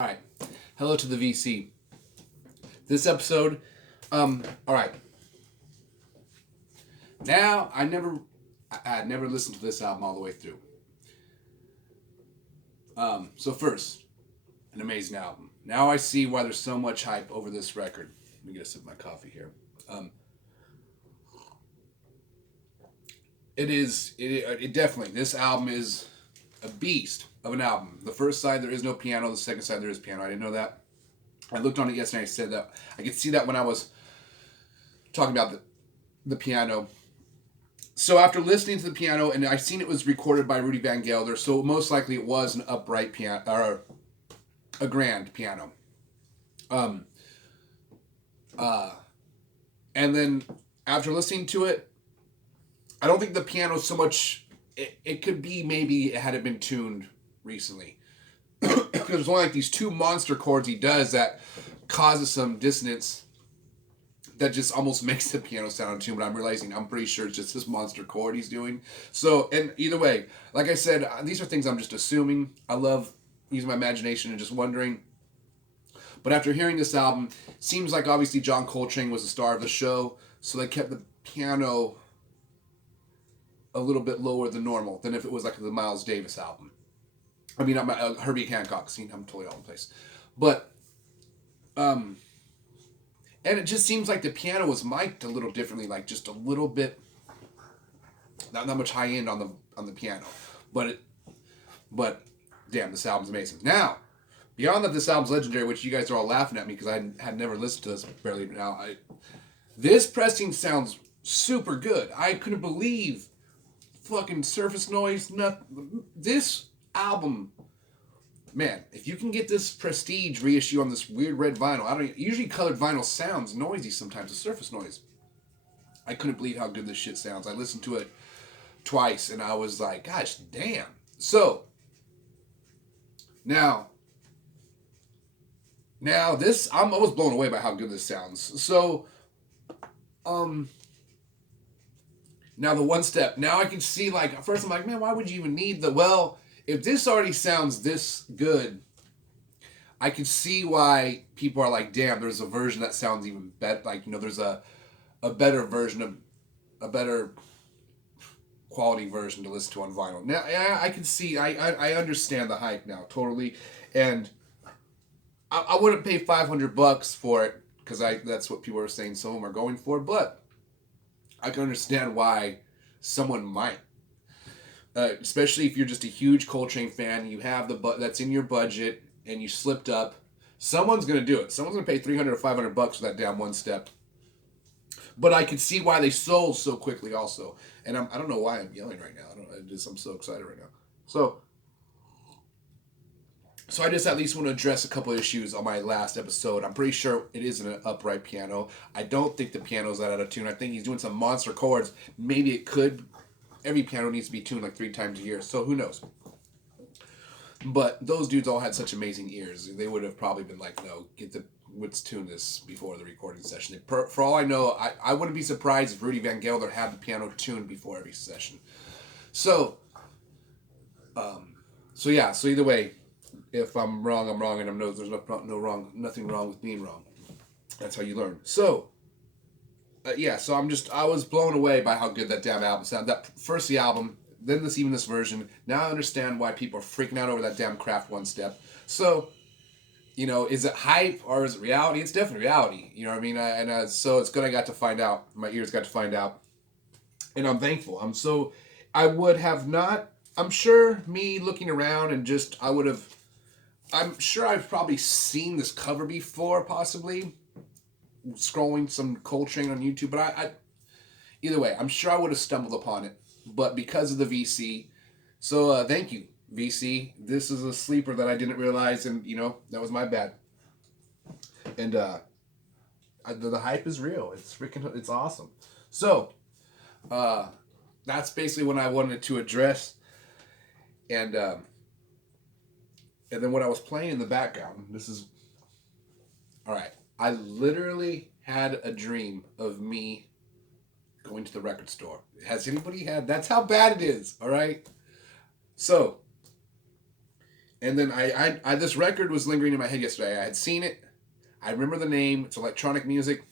All right. Hello to the VC. This episode, all right. Now, I had never listened to this album all the way through. So first, an amazing album. Now I see why there's so much hype over this record. Let me get a sip of my coffee here. Um, it definitely, this album is a beast of an album. The first side, there is no piano. The second side, there is piano. I didn't know that. I looked on it yesterday. I said that I could see that when I was talking about the piano. So after listening to the piano, and I seen it was recorded by Rudy Van Gelder, so most likely it was an upright piano or a grand piano. Um, uh, and then after listening to it, I don't think the piano so much. It could be maybe had it been tuned recently. Because there's only like these two monster chords he does that causes some dissonance that just almost makes the piano sound out of tune, but I'm pretty sure it's just this monster chord he's doing. So, and either way, like I said, these are things I'm just assuming. I love using my imagination and just wondering. But after hearing this album, seems like obviously John Coltrane was the star of the show, so they kept the piano a little bit lower than normal than if it was like the Miles Davis album. I mean, I'm Herbie Hancock. See, I'm totally all in place. But, and it just seems like the piano was mic'd a little differently, like just a little bit, not much high end on the piano, but damn, this album's amazing. Now, beyond that, this album's legendary, which you guys are all laughing at me because I had never listened to this barely. Now, this pressing sounds super good. I couldn't believe fucking surface noise. This album. Man, if you can get this Prestige reissue on this weird red vinyl, usually colored vinyl sounds noisy sometimes, the surface noise. I couldn't believe how good this shit sounds. I listened to it twice and I was like, gosh damn. So, now this, I was blown away by how good this sounds. So, now the one step, now I can see like, at first I'm like, man, why would you even need if this already sounds this good, I can see why people are like, damn, there's a version that sounds even better. Like, there's a better version of a better quality version to listen to on vinyl. Now, I can see, I understand the hype now totally, and I wouldn't pay $500 for it because that's what people are saying some of them are going for, but I can understand why someone might. Especially if you're just a huge Coltrane fan, you have that's in your budget, and you slipped up. Someone's gonna do it. Someone's gonna pay $300 or $500 for that damn one step. But I can see why they sold so quickly, also. And I don't know why I'm yelling right now. I'm so excited right now. So I just at least want to address a couple of issues on my last episode. I'm pretty sure it is an upright piano. I don't think the piano's that out of tune. I think he's doing some monster chords. Maybe it could. Every piano needs to be tuned like 3 times a year, so who knows? But those dudes all had such amazing ears. They would have probably been like, no, let's tune this before the recording session. For all I know, I wouldn't be surprised if Rudy Van Gelder had the piano tuned before every session. So yeah, so either way, if I'm wrong, I'm wrong, and there's nothing wrong with being wrong. That's how you learn. So, so I was blown away by how good that damn album sounded. That first the album, then this version. Now I understand why people are freaking out over that damn Kraft one step. So, is it hype or is it reality? It's definitely reality. You know what I mean? So it's good I got to find out. My ears got to find out, and I'm thankful. I would have not. I'm sure me looking around and I'm sure I've probably seen this cover before, possibly scrolling some Coltrane on YouTube, but I either way, I'm sure I would have stumbled upon it, but because of the VC, so thank you, VC. This is a sleeper that I didn't realize, and that was my bad. And the hype is real. It's awesome. So that's basically what I wanted to address, and then what I was playing in the background. This is all right. I literally had a dream of me going to the record store. Has anybody had? That's how bad it is, all right? So, And then I this record was lingering in my head yesterday. I had seen it. I remember the name. It's electronic music.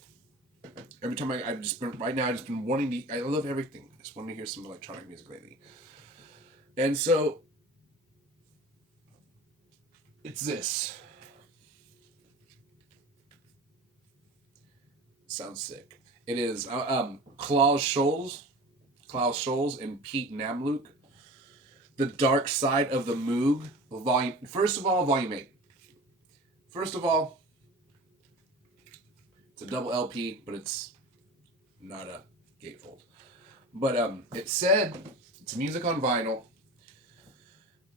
Every time I've just been right now, I've just been wanting to. I love everything. I just want to hear some electronic music lately. And so it's this. Sounds sick. It is Klaus Scholz and Pete Namlook. The Dark Side of the Moog, volume. First of all, volume 8. First of all, it's a double LP, but it's not a gatefold. But it said it's music on vinyl.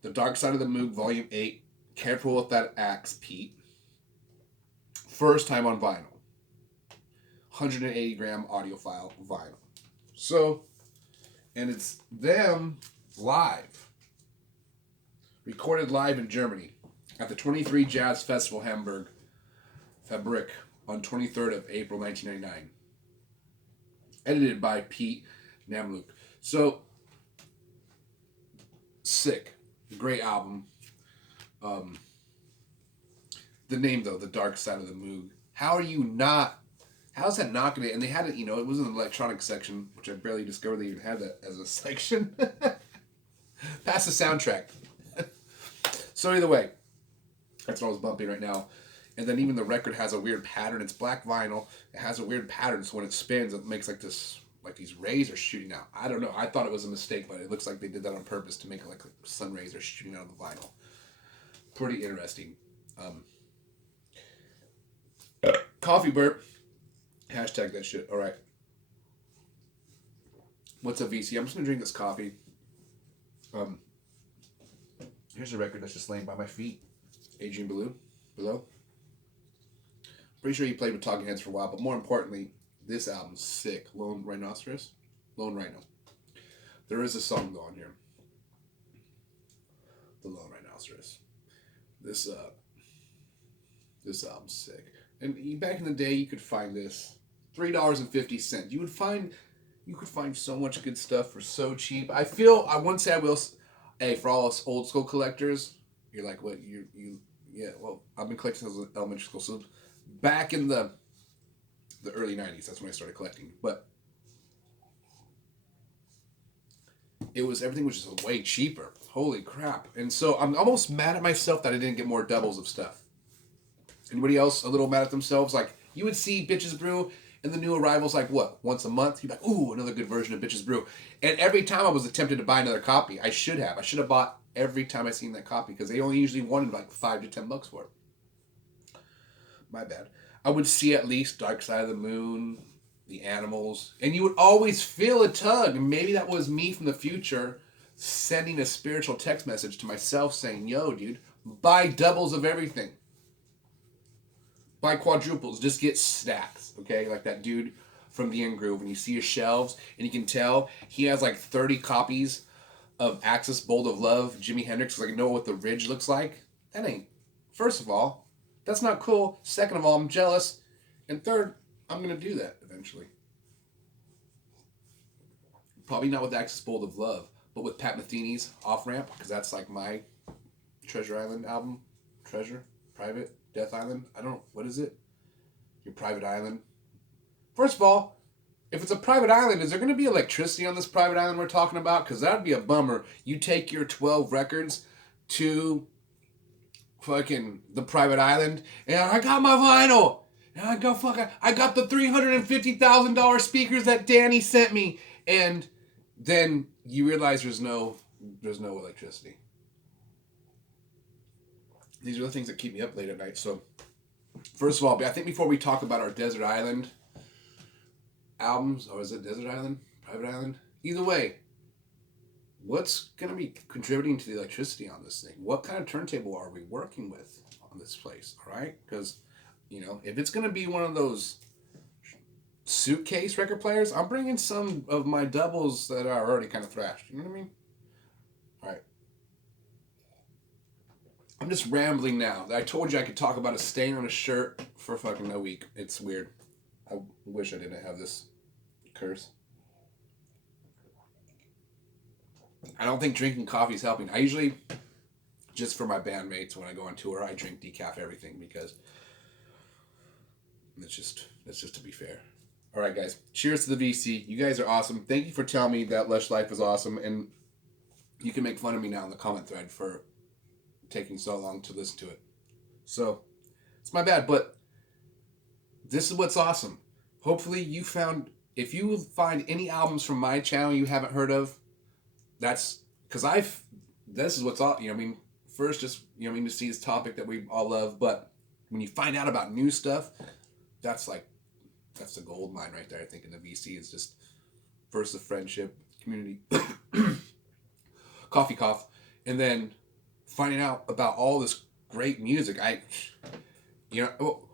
The Dark Side of the Moog, volume 8. Careful with that axe, Pete. First time on vinyl. 180 gram audiophile vinyl. So, and it's them live. Recorded live in Germany at the 23 Jazz Festival Hamburg Fabrik on 23rd of April 1999. Edited by Pete Namlook. So, sick. Great album. The name, though, The Dark Side of the Moog. How's that not going to... And they had it, it was in the electronic section, which I barely discovered they even had that as a section. Past the soundtrack. So either way, that's what I was bumping right now. And then even the record has a weird pattern. It's black vinyl. It has a weird pattern, so when it spins, it makes like these rays are shooting out. I don't know. I thought it was a mistake, but it looks like they did that on purpose to make it like sun rays are shooting out of the vinyl. Pretty interesting. Coffee burp. Hashtag that shit. All right. What's a VC? I'm just going to drink this coffee. Here's a record that's just laying by my feet. Adrian Below. Pretty sure he played with Talking Heads for a while, but more importantly, this album's sick. Lone Rhino. There is a song though on here. The Lone Rhinoceros. This album's sick. And back in the day, you could find this $3.50. You could find so much good stuff for so cheap. I wouldn't say I will. Hey, for all us old school collectors, you're like, what? Yeah. Well, I've been collecting since elementary school, so back in the early '90s, that's when I started collecting. But everything was just way cheaper. Holy crap! And so I'm almost mad at myself that I didn't get more doubles of stuff. Anybody else a little mad at themselves? Like, you would see Bitches Brew and the new arrivals like, what, once a month? You'd be like, ooh, another good version of Bitches Brew. And every time I was tempted to buy another copy. I should have bought every time I seen that copy because they only usually wanted like $5 to $10 for it. My bad. I would see at least Dark Side of the Moon, The Animals, and you would always feel a tug. And maybe that was me from the future sending a spiritual text message to myself saying, yo, dude, buy doubles of everything. Buy quadruples. Just get stacks, okay? Like that dude from the In-Groove. When you see his shelves, and you can tell he has like 30 copies of Axis Bold of Love, Jimi Hendrix. Like, know what the ridge looks like? That ain't... First of all, that's not cool. Second of all, I'm jealous. And third, I'm going to do that eventually. Probably not with Axis Bold of Love, but with Pat Metheny's Off Ramp, because that's like my Treasure Island album. Treasure? Private? Death Island? What is it? Your private island? First of all, if it's a private island, is there going to be electricity on this private island we're talking about? Because that would be a bummer. You take your 12 records to fucking the private island, and I got my vinyl, and I got the $350,000 speakers that Danny sent me, and then you realize there's no electricity. These are the things that keep me up late at night. So, first of all, I think before we talk about our Desert Island albums, or is it Desert Island? Private Island? Either way, what's going to be contributing to the electricity on this thing? What kind of turntable are we working with on this place? All right? Because, if it's going to be one of those suitcase record players, I'm bringing some of my doubles that are already kind of thrashed. You know what I mean? All right. I'm just rambling now. I told you I could talk about a stain on a shirt for fucking a week. It's weird. I wish I didn't have this curse. I don't think drinking coffee is helping. I usually just for my bandmates when I go on tour. I drink decaf everything because it's just to be fair. All right, guys. Cheers to the VC. You guys are awesome. Thank you for telling me that Lush Life is awesome, and you can make fun of me now in the comment thread for taking so long to listen to it. So it's my bad, but this is what's awesome. Hopefully you found, if you find any albums from my channel you haven't heard of, that's because this is what's all, first just, to see this topic that we all love, but when you find out about new stuff, that's the gold mine right there. I think in the VC is just first the friendship, community, coffee cough, and then finding out about all this great music.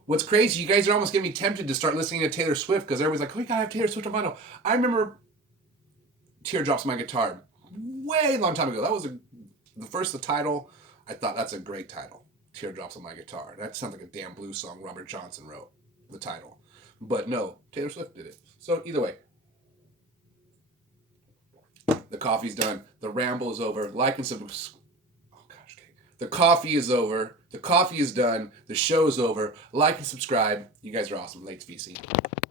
What's crazy, you guys are almost getting me tempted to start listening to Taylor Swift because everybody's like, oh, you gotta have Taylor Swift on vinyl. I remember Teardrops on My Guitar way long time ago. That was the title. I thought that's a great title, Teardrops on My Guitar. That sounds like a damn blues song Robert Johnson wrote, the title. But no, Taylor Swift did it. So either way, the coffee's done. The ramble is over. Like and subscribe. Oh gosh, okay. The coffee is over. The coffee is done. The show is over. Like and subscribe. You guys are awesome. Late's VC.